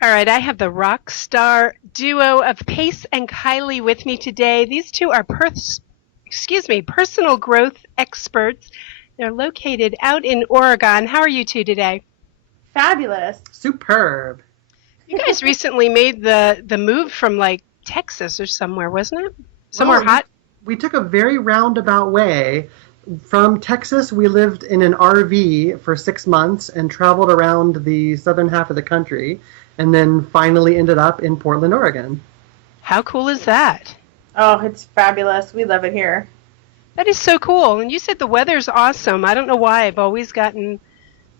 All right, I have the rock star duo of Pace and Kylie with me today. These two are personal growth experts. They're located out in Oregon. How are you two today? Fabulous. Superb. You guys recently made the move from like Texas or somewhere, wasn't it? Somewhere Well, we, hot? we took a very roundabout way. From Texas, we lived in an RV for 6 months and traveled around the southern half of the country, and then finally ended up in Portland, Oregon. How cool is that? Oh, it's fabulous. We love it here. That is so cool. And you said the weather's awesome. I don't know why I've always gotten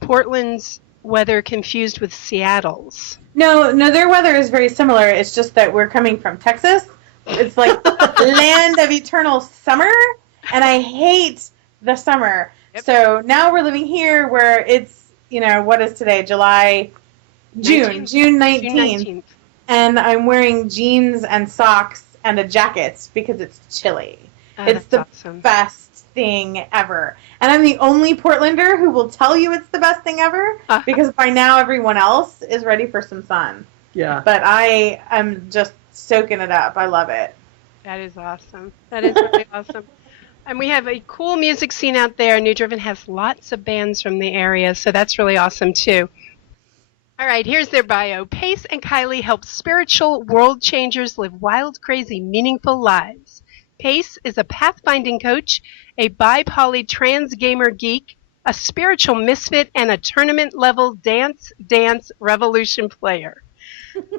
Portland's weather confused with Seattle's. No, no, their weather is very similar. It's just that we're coming from Texas. It's like land of eternal summer, and I hate the summer. Yep. So now we're living here where it's, what is today? June 19th. June 19th. And I'm wearing jeans and socks and a jacket because it's chilly. It's the awesome. best thing ever. And I'm the only Portlander who will tell you it's the best thing ever because by now everyone else is ready for some sun. Yeah. But I am just soaking it up. I love it. That is awesome. That is really awesome. And we have a cool music scene out there. New Driven has lots of bands from the area, so that's really awesome too. All right, here's their bio. Pace and Kylie help spiritual world changers live wild, crazy, meaningful lives. Pace is a pathfinding coach, a bi-poly trans gamer geek, a spiritual misfit, and a tournament-level dance revolution player.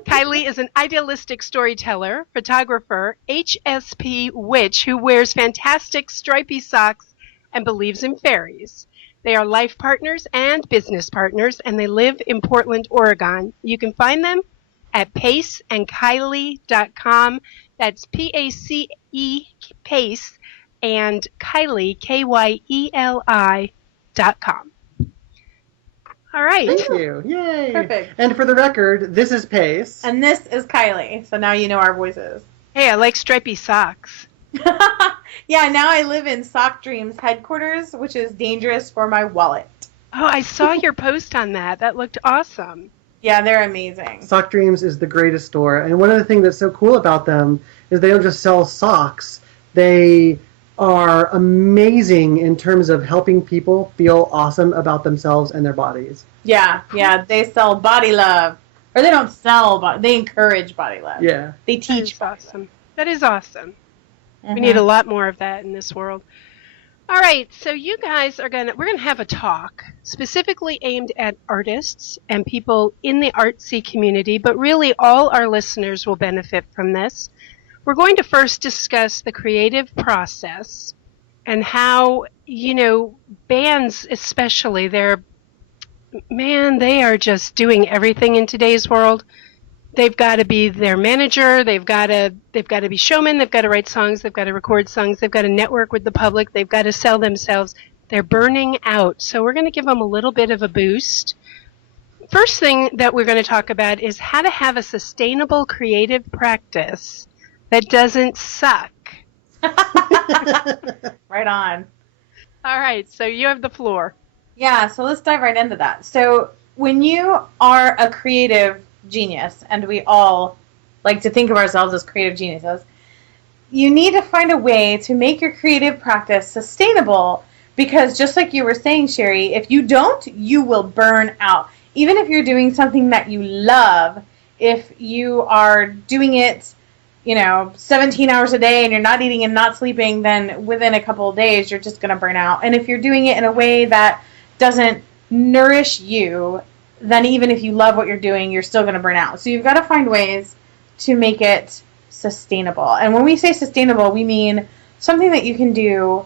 Kylie is an idealistic storyteller, photographer, HSP witch who wears fantastic stripy socks and believes in fairies. They are life partners and business partners, and they live in Portland, Oregon. You can find them at paceandkylie.com. That's P-A-C-E, Pace, and Kylie, Kyeli.com. All right. Thank you. Yay. Perfect. And for the record, this is Pace. And this is Kylie. So now you know our voices. Hey, I like stripy socks. Yeah, now I live in Sock Dreams headquarters, which is dangerous for my wallet. Oh, I saw your post on that. That looked awesome. Yeah, they're amazing. Sock Dreams is the greatest store. And one of the things that's so cool about them is they don't just sell socks. They are amazing in terms of helping people feel awesome about themselves and their bodies. Yeah, they sell body love. Or they don't sell, but they encourage body love. Yeah. They That teach is body awesome. That is awesome. love. We need a lot more of that in this world. All right, so you guys we're gonna have a talk specifically aimed at artists and people in the artsy community, but really all our listeners will benefit from this. We're going to first discuss the creative process and how, bands especially, they are just doing everything in today's world. They've got to be their manager, they've got to be showmen, they've got to write songs, they've got to record songs, they've got to network with the public, they've got to sell themselves. They're burning out. So we're going to give them a little bit of a boost. First thing that we're going to talk about is how to have a sustainable creative practice that doesn't suck. Right on. All right, so you have the floor. Yeah, so let's dive right into that. So when you are a creative genius, and we all like to think of ourselves as creative geniuses, you need to find a way to make your creative practice sustainable because just like you were saying, Sherry, if you don't, you will burn out. Even if you're doing something that you love, if you are doing it 17 hours a day and you're not eating and not sleeping, then within a couple of days, you're just going to burn out. And if you're doing it in a way that doesn't nourish you, then even if you love what you're doing, you're still going to burn out. So you've got to find ways to make it sustainable. And when we say sustainable, we mean something that you can do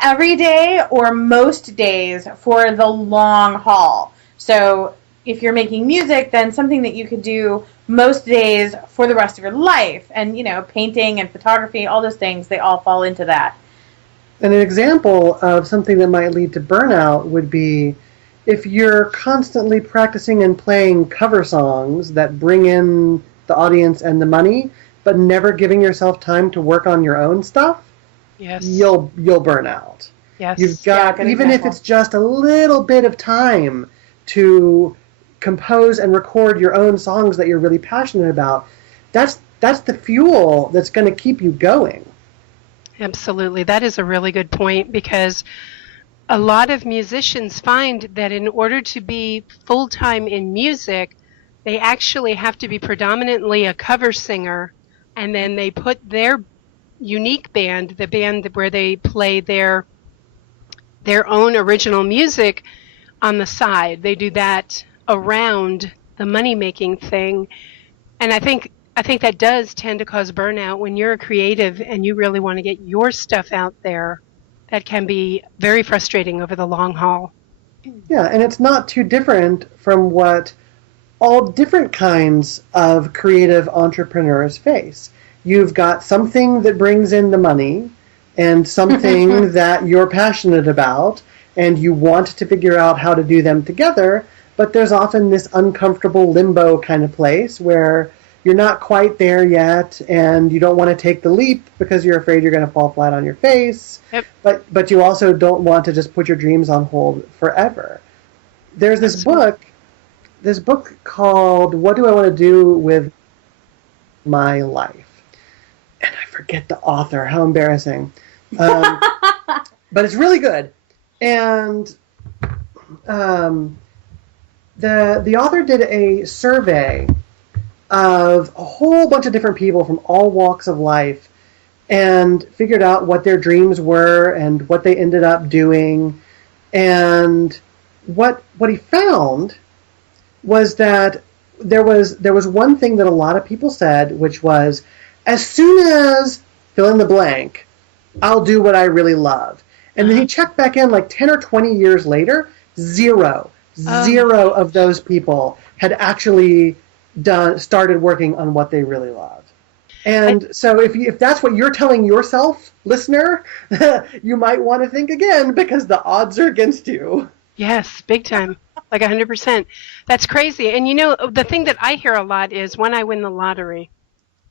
every day or most days for the long haul. So if you're making music, then something that you could do most days for the rest of your life. And, painting and photography, all those things, they all fall into that. And an example of something that might lead to burnout would be if you're constantly practicing and playing cover songs that bring in the audience and the money, but never giving yourself time to work on your own stuff, Yes. you'll burn out. Yes. You've got, good even if example. it's just a little bit of time to compose and record your own songs that you're really passionate about, that's the fuel that's going to keep you going. Absolutely. That is a really good point, because a lot of musicians find that in order to be full-time in music, they actually have to be predominantly a cover singer, and then they put their unique band, the band where they play their own original music, on the side. They do that around the money-making thing. And I think that does tend to cause burnout when you're a creative and you really want to get your stuff out there. That can be very frustrating over the long haul. Yeah, and it's not too different from what all different kinds of creative entrepreneurs face. You've got something that brings in the money and something that you're passionate about, and you want to figure out how to do them together, but there's often this uncomfortable limbo kind of place where you're not quite there yet, and you don't want to take the leap because you're afraid you're going to fall flat on your face. Yep. But you also don't want to just put your dreams on hold forever. There's this book called What Do I Want to Do with My Life? And I forget the author. How embarrassing. But it's really good. And the author did a survey of a whole bunch of different people from all walks of life and figured out what their dreams were and what they ended up doing. And what he found was that there was one thing that a lot of people said, which was, as soon as fill in the blank, I'll do what I really love. And then he checked back in like 10 or 20 years later, zero of those people had actually started working on what they really love. And so if that's what you're telling yourself, listener, you might want to think again, because the odds are against you. Yes, big time. Like 100%. That's crazy. And the thing that I hear a lot is, when I win the lottery,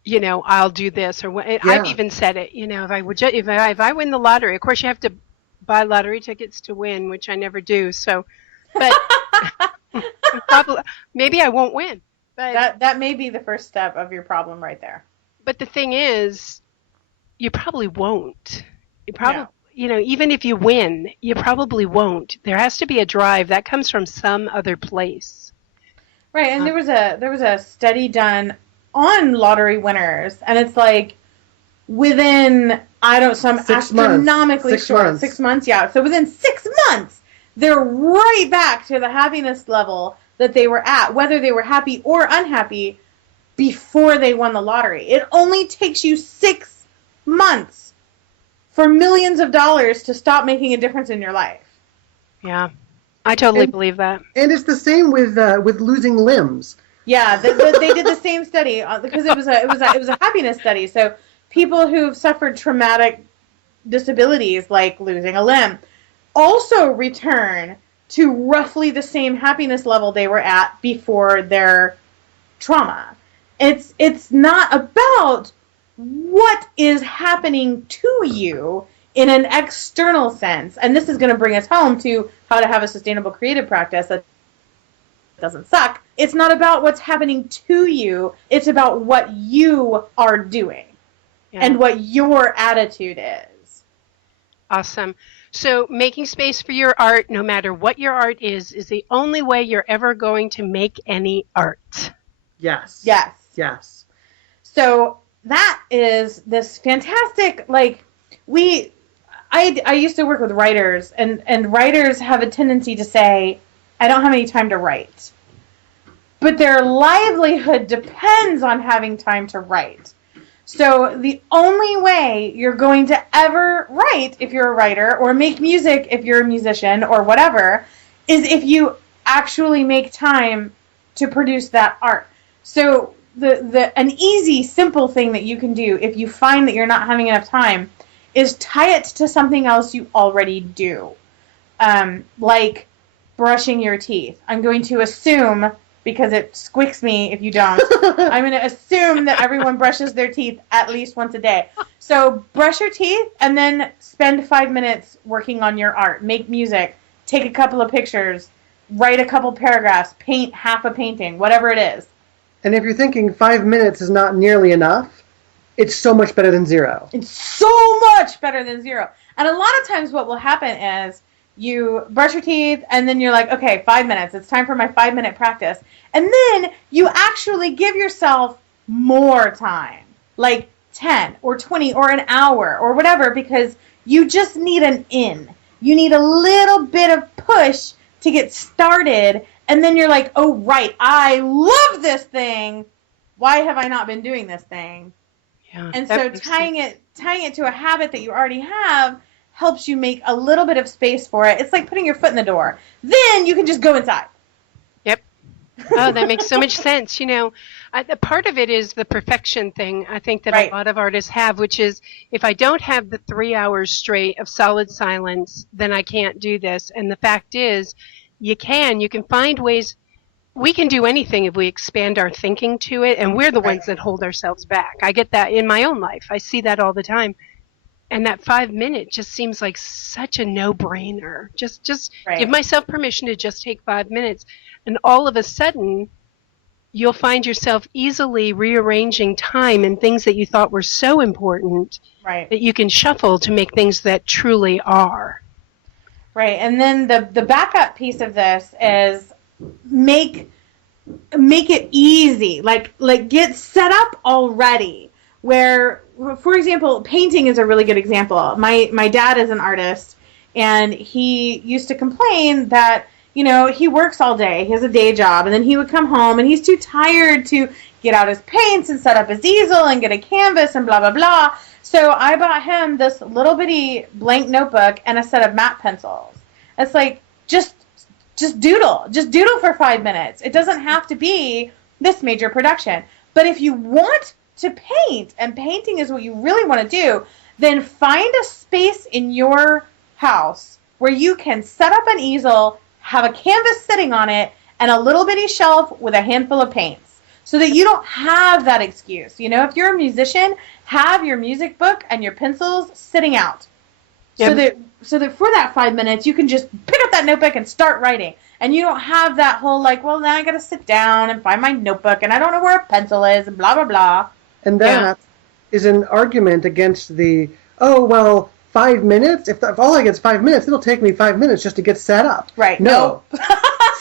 I'll do this. Or I've even said it, if I win the lottery, of course you have to buy lottery tickets to win, which I never do. So, but probably, maybe I won't win. But that may be the first step of your problem right there. But the thing is, you probably won't. You probably, even if you win, you probably won't. There has to be a drive that comes from some other place. Right, and there was a study done on lottery winners, and it's like within some 6 astronomically months. short 6 months, yeah. So within 6 months, they're right back to the happiness level that they were at, whether they were happy or unhappy before they won the lottery. It only takes you 6 months for millions of dollars to stop making a difference in your life. Yeah, I totally believe that. And it's the same with losing limbs. Yeah, they did the same study because it was a happiness study. So people who've suffered traumatic disabilities, like losing a limb, also return to roughly the same happiness level they were at before their trauma. It's not about what is happening to you in an external sense. And this is going to bring us home to how to have a sustainable creative practice that doesn't suck. It's not about what's happening to you. It's about what you are doing and what your attitude is. Awesome. So making space for your art, no matter what your art is the only way you're ever going to make any art. Yes. Yes. Yes. So that is this fantastic, I used to work with writers, and writers have a tendency to say, I don't have any time to write. But their livelihood depends on having time to write. So the only way you're going to ever write, if you're a writer, or make music if you're a musician, or whatever, is if you actually make time to produce that art. So an easy, simple thing that you can do if you find that you're not having enough time is tie it to something else you already do. Like brushing your teeth. I'm going to assume, because it squicks me if you don't, I'm going to assume that everyone brushes their teeth at least once a day. So brush your teeth and then spend 5 minutes working on your art. Make music. Take a couple of pictures. write a couple paragraphs, paint half a painting, whatever it is. And if you're thinking 5 minutes is not nearly enough, it's so much better than 0. It's so much better than 0. And a lot of times what will happen is you brush your teeth and then you're like, okay, 5 minutes. It's time for my 5-minute practice. And then you actually give yourself more time, like 10 or 20 or an hour or whatever, because you just need an in. You need a little bit of push to get started. And then you're like, oh, right, I love this thing. Why have I not been doing this thing? Yeah, and so tying it to a habit that you already have helps you make a little bit of space for it. It's like putting your foot in the door. Then you can just go inside. Yep. Oh, that makes so much sense. Part of it is the perfection thing, I think, that Right. a lot of artists have, which is if I don't have the 3 hours straight of solid silence, then I can't do this. And the fact is, you can find ways. We can do anything if we expand our thinking to it, and we're the Right. ones that hold ourselves back. I get that in my own life. I see that all the time. And that 5 minute just seems like such a no-brainer. Just Right. give myself permission to just take 5 minutes. And all of a sudden, you'll find yourself easily rearranging time and things that you thought were so important Right. that you can shuffle to make things that truly are. Right. And then the backup piece of this is make it easy. Like get set up already. Where, for example, painting is a really good example. My dad is an artist, and he used to complain that, he works all day. He has a day job, and then he would come home, and he's too tired to get out his paints and set up his easel and get a canvas and blah, blah, blah. So I bought him this little bitty blank notebook and a set of matte pencils. It's like, just doodle. Just doodle for 5 minutes. It doesn't have to be this major production. But if you want to paint, and painting is what you really want to do, then find a space in your house where you can set up an easel, have a canvas sitting on it, and a little bitty shelf with a handful of paints, so that you don't have that excuse. If you're a musician, have your music book and your pencils sitting out. Yep. So that for that 5 minutes, you can just pick up that notebook and start writing. And you don't have that whole, well, now I got to sit down and find my notebook, and I don't know where a pencil is, and blah, blah, blah. And that is an argument against the, 5 minutes? If all I get is 5 minutes, it'll take me 5 minutes just to get set up. Right. No.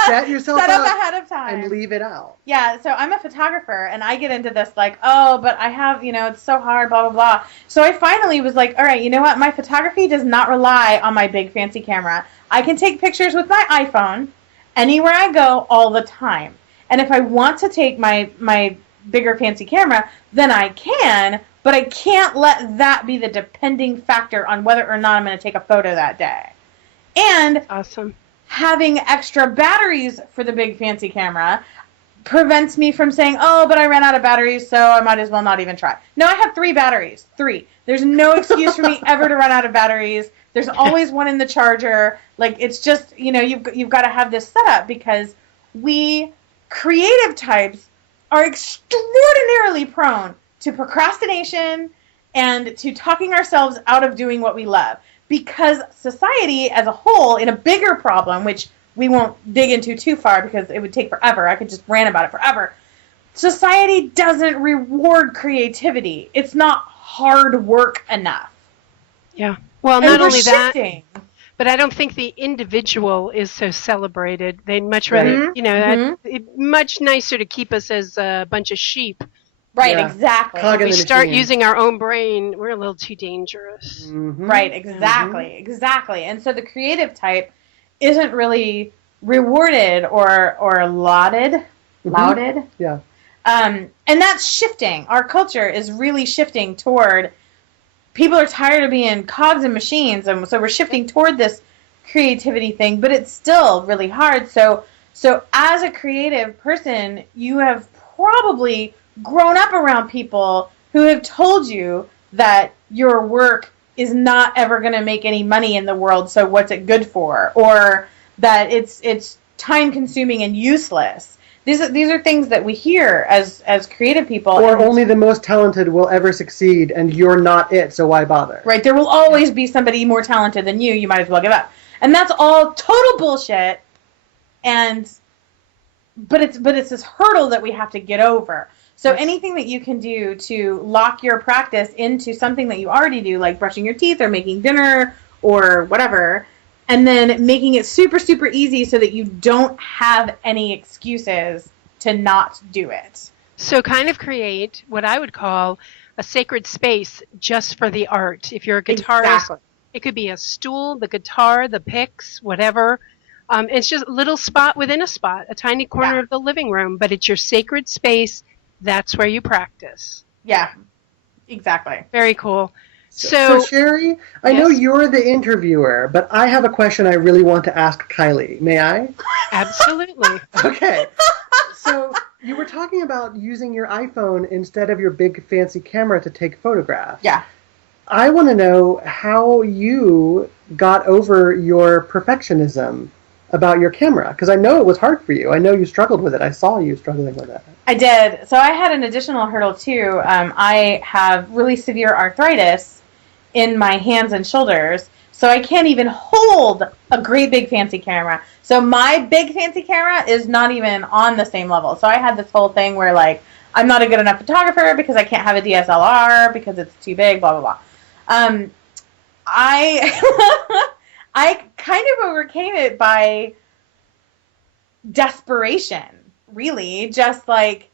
Set yourself Set up up ahead of time. and leave it out. Yeah, so I'm a photographer, and I get into this but I have, it's so hard, blah, blah, blah. So I finally was like, all right, you know what? My photography does not rely on my big fancy camera. I can take pictures with my iPhone anywhere I go all the time. And if I want to take my bigger fancy camera, then I can, but I can't let that be the depending factor on whether or not I'm going to take a photo that day. And Awesome. having extra batteries for the big fancy camera prevents me from saying, but I ran out of batteries, so I might as well not even try. No, I have 3 batteries. 3. There's no excuse for me ever to run out of batteries. There's always one in the charger. It's just, you've got to have this set up, because we creative types are extraordinarily prone to procrastination and to talking ourselves out of doing what we love. Because society as a whole, in a bigger problem, which we won't dig into too far because it would take forever. I could just rant about it forever. Society doesn't reward creativity. It's not hard work enough. Yeah. Well, And not we're only that, shifting. but I don't think the individual is so celebrated. They'd much rather, it's much nicer to keep us as a bunch of sheep. Right, Yeah. exactly. Cog in We the start machine. using our own brain, we're a little too dangerous. Mhm. Right, exactly. And so the creative type isn't really rewarded or lauded. Yeah. And that's shifting. Our culture is really shifting toward, people are tired of being cogs and machines, and so we're shifting toward this creativity thing, but it's still really hard. So as a creative person, you have probably grown up around people who have told you that your work is not ever going to make any money in the world, so what's it good for? Or that it's time consuming and useless. These are things that we hear as creative people. Or and only the most talented will ever succeed, and you're not it, so why bother? right, there will always be somebody more talented than you. You might as well give up. And that's all total bullshit. but it's this hurdle that we have to get over. So anything that you can do to lock your practice into something that you already do, like brushing your teeth or making dinner or whatever, and then making it super, super easy so that you don't have any excuses to not do it. So kind of create what I would call a sacred space just for the art. If you're a guitarist, Exactly. it could be a stool, the guitar, the picks, whatever. It's just a little spot within a spot, a tiny corner of the living room, but it's your sacred space. That's where you practice. Yeah, exactly. Very cool. So Sherry, I know you're the interviewer, but I have a question I really want to ask Kylie. May I? Absolutely. Okay. So you were talking about using your iPhone instead of your big fancy camera to take photographs. Yeah. I want to know how you got over your perfectionism about your camera, because I know it was hard for you. I know you struggled with it. I saw you struggling with it. I did. So I had an additional hurdle too. I have really severe arthritis in my hands and shoulders, so I can't even hold a great big fancy camera. So my big fancy camera is not even on the same level. So I had this whole thing where, like, I'm not a good enough photographer because I can't have a DSLR because it's too big, blah, blah, blah. I kind of overcame it by desperation, really. Just like,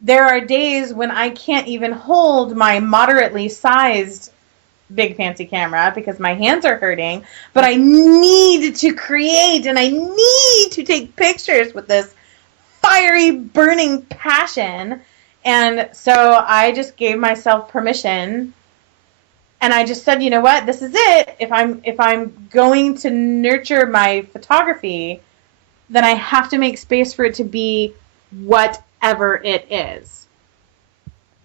there are days when I can't even hold my moderately sized big fancy camera because my hands are hurting, but I need to create and I need to take pictures with this fiery, burning passion. And so I just gave myself permission, and I just said, you know what, this is it. If I'm going to nurture my photography, then I have to make space for it to be whatever it is.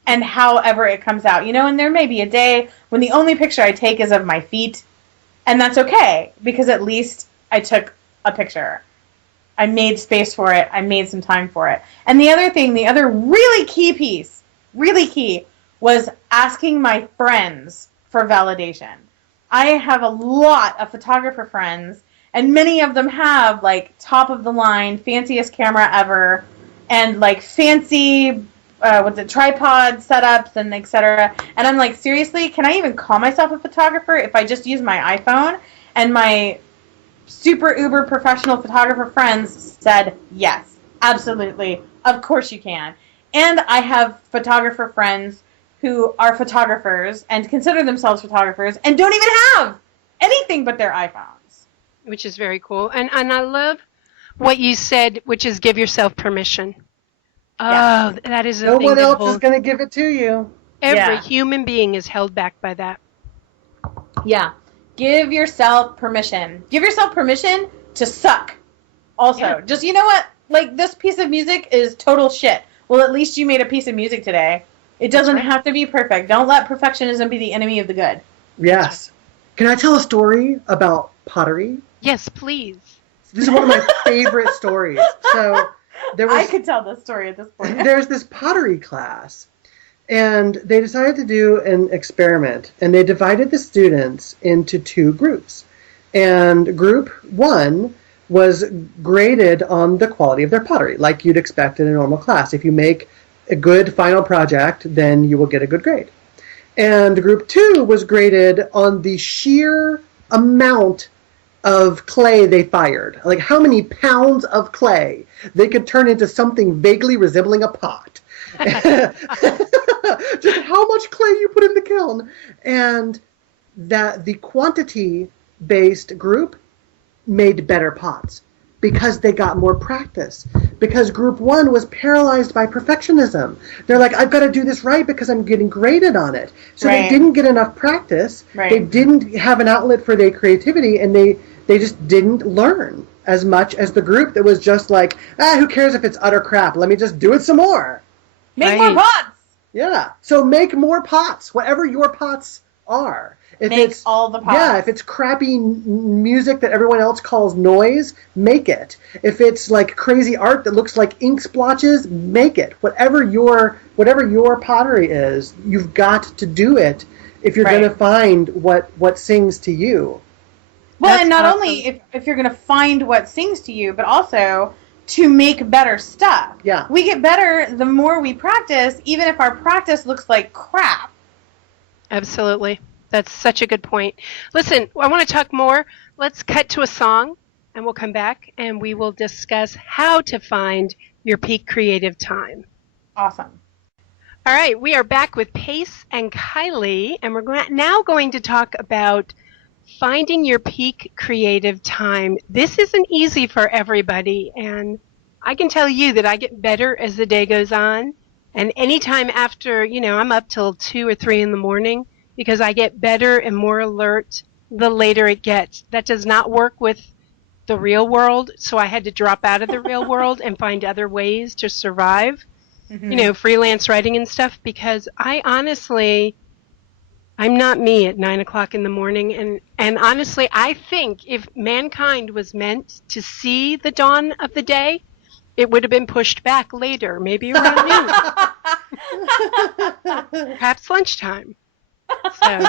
And however it comes out, and there may be a day when the only picture I take is of my feet, and that's okay, because at least I took a picture. I made space for it. I made some time for it. And the other really key piece, really key, was asking my friends for validation. I have a lot of photographer friends, and many of them have, like, top of the line, fanciest camera ever, and, like, fancy tripod setups and etc. And I'm like, seriously, can I even call myself a photographer if I just use my iPhone? And my super uber professional photographer friends said, yes, absolutely, of course you can. And I have photographer friends who are photographers and consider themselves photographers and don't even have anything but their iPhones. Which is very cool. And I love what you said, which is give yourself permission. Yeah. Oh, that is a No thing one that else holds. is going to give it to you. Every human being is held back by that. Yeah. Give yourself permission. Give yourself permission to suck. Also, just, you know what? Like, this piece of music is total shit. Well, at least you made a piece of music today. It doesn't have to be perfect. Don't let perfectionism be the enemy of the good. Yes. Can I tell a story about pottery? Yes, please. This is one of my favorite stories. So I could tell this story at this point. There's this pottery class, and they decided to do an experiment, and they divided the students into two groups. And group one was graded on the quality of their pottery, like you'd expect in a normal class. If you make a good final project, then you will get a good grade. And group two was graded on the sheer amount of clay they fired. Like how many pounds of clay they could turn into something vaguely resembling a pot. Just how much clay you put in the kiln. And that the quantity-based group made better pots because they got more practice. Because group one was paralyzed by perfectionism. They're like, I've got to do this right because I'm getting graded on it. So they didn't get enough practice. They didn't have an outlet for their creativity, and they just didn't learn as much as the group that was just like, who cares if it's utter crap? Let me just do it some more. Make more pots! Yeah. So make more pots, whatever your pots are. If make it's all the pots. Yeah, if it's crappy music that everyone else calls noise, make it. If it's like crazy art that looks like ink splotches, make it. Whatever your pottery is, you've got to do it if you're going to find what sings to you. Well, That's and not awesome. only if you're going to find what sings to you, but also to make better stuff. Yeah. We get better the more we practice, even if our practice looks like crap. Absolutely. That's such a good point. Listen, I want to talk more. Let's cut to a song and we'll come back and we will discuss how to find your peak creative time. Awesome. All right, we are back with Pace and Kylie, and we're now going to talk about finding your peak creative time. This isn't easy for everybody, and I can tell you that I get better as the day goes on. And anytime after, I'm up till 2 or 3 in the morning because I get better and more alert the later it gets. That does not work with the real world, so I had to drop out of the real world and find other ways to survive. Freelance writing and stuff, because I'm not me at 9 o'clock in the morning. And honestly, I think if mankind was meant to see the dawn of the day, it would have been pushed back later, maybe around noon, perhaps lunchtime. So.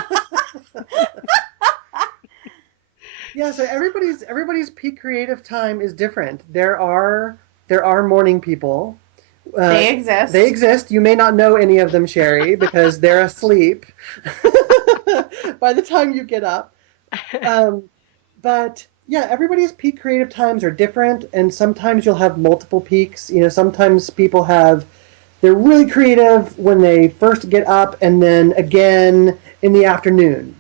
Yeah, so everybody's peak creative time is different. There are morning people. They exist. They exist. You may not know any of them, Sherry, because they're asleep by the time you get up. But yeah, everybody's peak creative times are different, and sometimes you'll have multiple peaks. Sometimes people they're really creative when they first get up, and then again in the afternoon,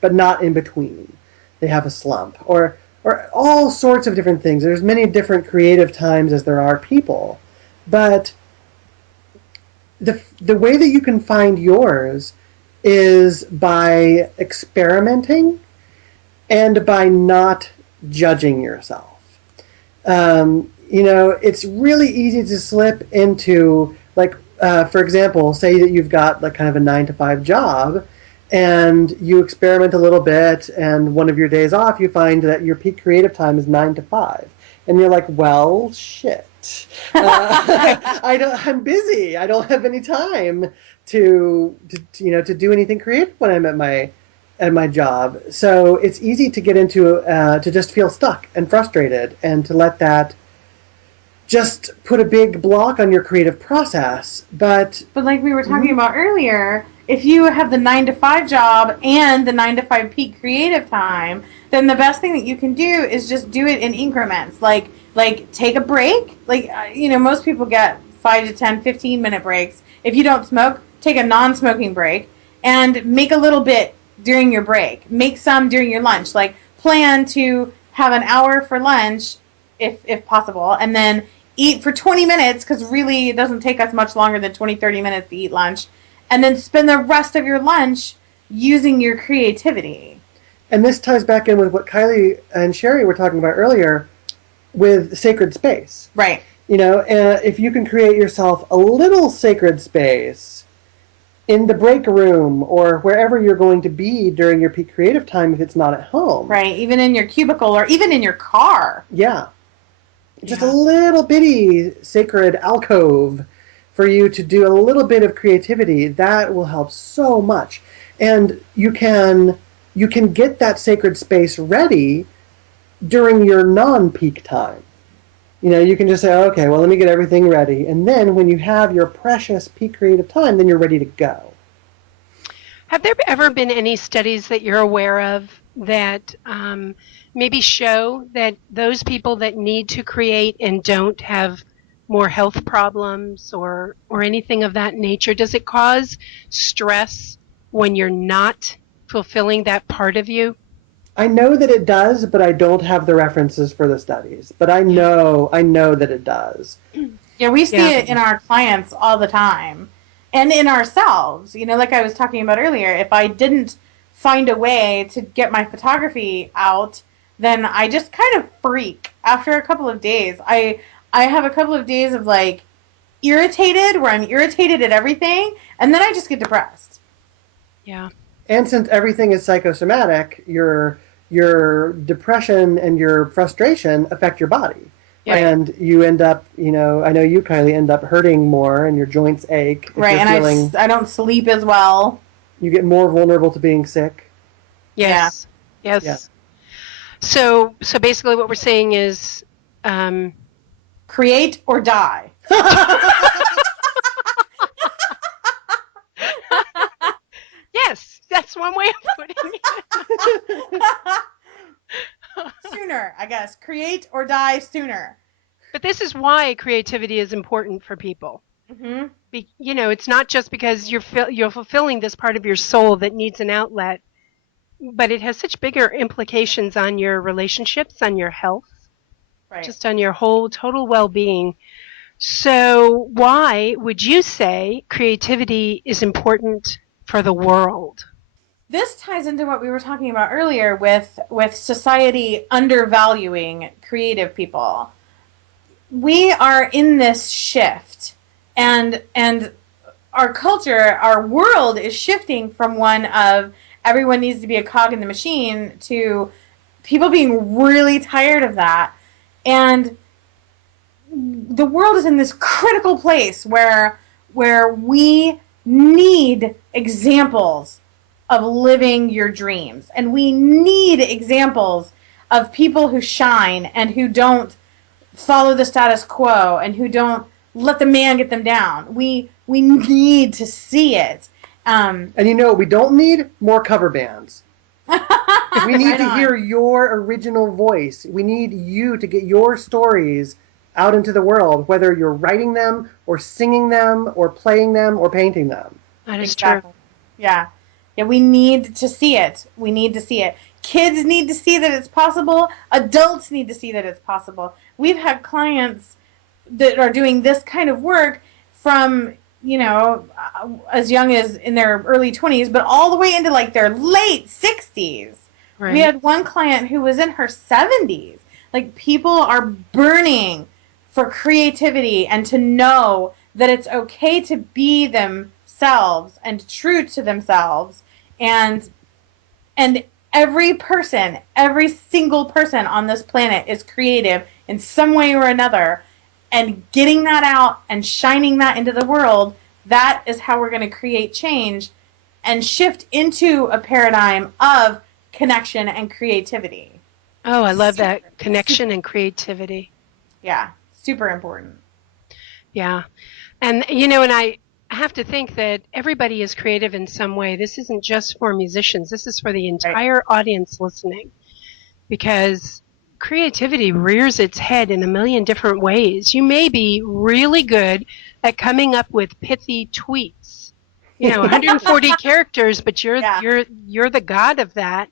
but not in between. They have a slump, or all sorts of different things. There's many different creative times as there are people. But the way that you can find yours is by experimenting and by not judging yourself. It's really easy to slip into, for example, say that you've got kind of a 9-to-5 job, and you experiment a little bit, and one of your days off, you find that your peak creative time is 9 to 5. And you're like, well, shit. I'm busy. I don't have any time to do anything creative when I'm at my job. So it's easy to get into to just feel stuck and frustrated, and to let that just put a big block on your creative process. But like we were talking about earlier, if you have the 9-to-5 job and the 9-to-5 peak creative time, then the best thing that you can do is just do it in increments. Like take a break. Most people get 5 to 10, 15-minute breaks. If you don't smoke, take a non-smoking break and make a little bit during your break. Make some during your lunch. Plan to have an hour for lunch if possible, and then eat for 20 minutes, because really it doesn't take us much longer than 20, 30 minutes to eat lunch. And then spend the rest of your lunch using your creativity. And this ties back in with what Kylie and Sherry were talking about earlier with sacred space. Right. If you can create yourself a little sacred space in the break room or wherever you're going to be during your peak creative time, if it's not at home. Right, even in your cubicle or even in your car. Yeah. Just a little bitty sacred alcove for you to do a little bit of creativity, that will help so much. And you can get that sacred space ready during your non-peak time. You can just say, okay, well, let me get everything ready. And then when you have your precious peak creative time, then you're ready to go. Have there ever been any studies that you're aware of that maybe show that those people that need to create and don't have more health problems or anything of that nature? Does it cause stress when you're not fulfilling that part of you? I know that it does, but I don't have the references for the studies. But I know that it does. Yeah, we see it in our clients all the time. And in ourselves. Like I was talking about earlier, if I didn't find a way to get my photography out, then I just kind of freak after a couple of days. I have a couple of days of irritated, where I'm irritated at everything, and then I just get depressed. Yeah. And since everything is psychosomatic, your depression and your frustration affect your body. Yeah. And you end up, I know you, Kylie, end up hurting more and your joints ache. Right, and I don't sleep as well. You get more vulnerable to being sick. Yes. Yeah. Yes. So basically what we're saying is, Create or die. yes, that's one way of putting it. Sooner, I guess. Create or die sooner. But this is why creativity is important for people. Mm-hmm. It's not just because you're fulfilling this part of your soul that needs an outlet, but it has such bigger implications on your relationships, on your health, Right. just on your whole total well-being. So why would you say creativity is important for the world? This ties into what we were talking about earlier with society undervaluing creative people. We are in this shift, and our culture, our world is shifting from one of everyone needs to be a cog in the machine to people being really tired of that. And the world is in this critical place where we need examples of living your dreams, and we need examples of people who shine and who don't follow the status quo and who don't let the man get them down. We need to see it. And we don't need more cover bands. We need to hear your original voice. We need you to get your stories out into the world, whether you're writing them or singing them or playing them or painting them. That is true. Yeah. Yeah, we need to see it. We need to see it. Kids need to see that it's possible. Adults need to see that it's possible. We've had clients that are doing this kind of work from, as young as in their early 20s, but all the way into like their late 60s. Right. We had one client who was in her 70s. Like, people are burning for creativity and to know that it's okay to be themselves and true to themselves. And every person, every single person on this planet is creative in some way or another. And getting that out and shining that into the world, that is how we're going to create change and shift into a paradigm of connection and creativity. Oh, I love that. Connection and creativity. Yeah, super important. Yeah. And, and I have to think that everybody is creative in some way. This isn't just for musicians. This is for the entire audience listening, because creativity rears its head in a million different ways. You may be really good at coming up with pithy tweets, 140 characters, but you're the god of that,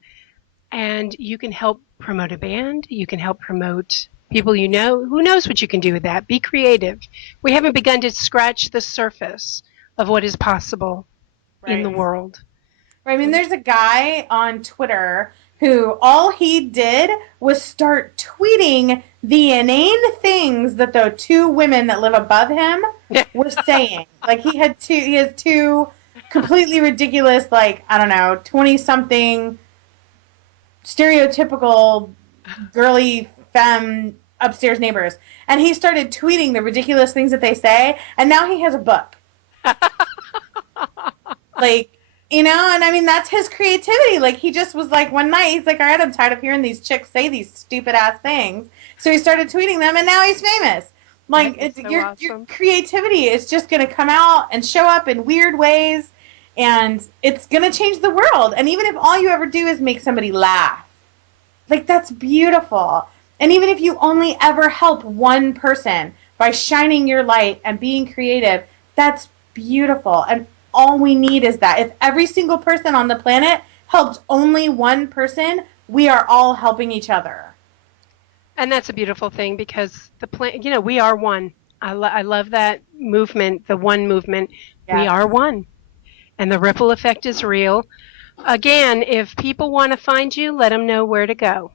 and you can help promote a band. You can help promote people you know. Who knows what you can do with that? Be creative. We haven't begun to scratch the surface of what is possible in the world. Right. I mean, there's a guy on Twitter who all he did was start tweeting the inane things that the two women that live above him were saying. Like, he has two completely ridiculous, 20-something stereotypical girly femme upstairs neighbors. And he started tweeting the ridiculous things that they say, and now he has a book. And I mean, that's his creativity. Like, he just was like, one night, he's like, all right, I'm tired of hearing these chicks say these stupid-ass things. So he started tweeting them, and now he's famous. Like, your creativity is just going to come out and show up in weird ways, and it's going to change the world. And even if all you ever do is make somebody laugh, that's beautiful. And even if you only ever help one person by shining your light and being creative, that's beautiful. And all we need is that. If every single person on the planet helped only one person, we are all helping each other. And that's a beautiful thing, because we are one. I love that movement, the one movement. Yeah. We are one. And the ripple effect is real. Again, if people want to find you, let them know where to go.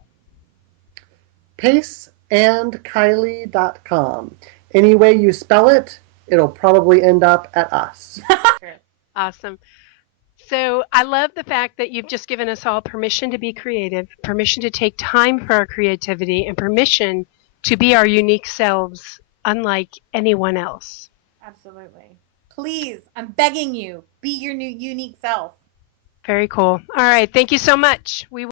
paceandkylie.com. Any way you spell it, it'll probably end up at us. Awesome. So I love the fact that you've just given us all permission to be creative, permission to take time for our creativity, and permission to be our unique selves, unlike anyone else. Absolutely. Please, I'm begging you, be your new unique self. Very cool. All right. Thank you so much. We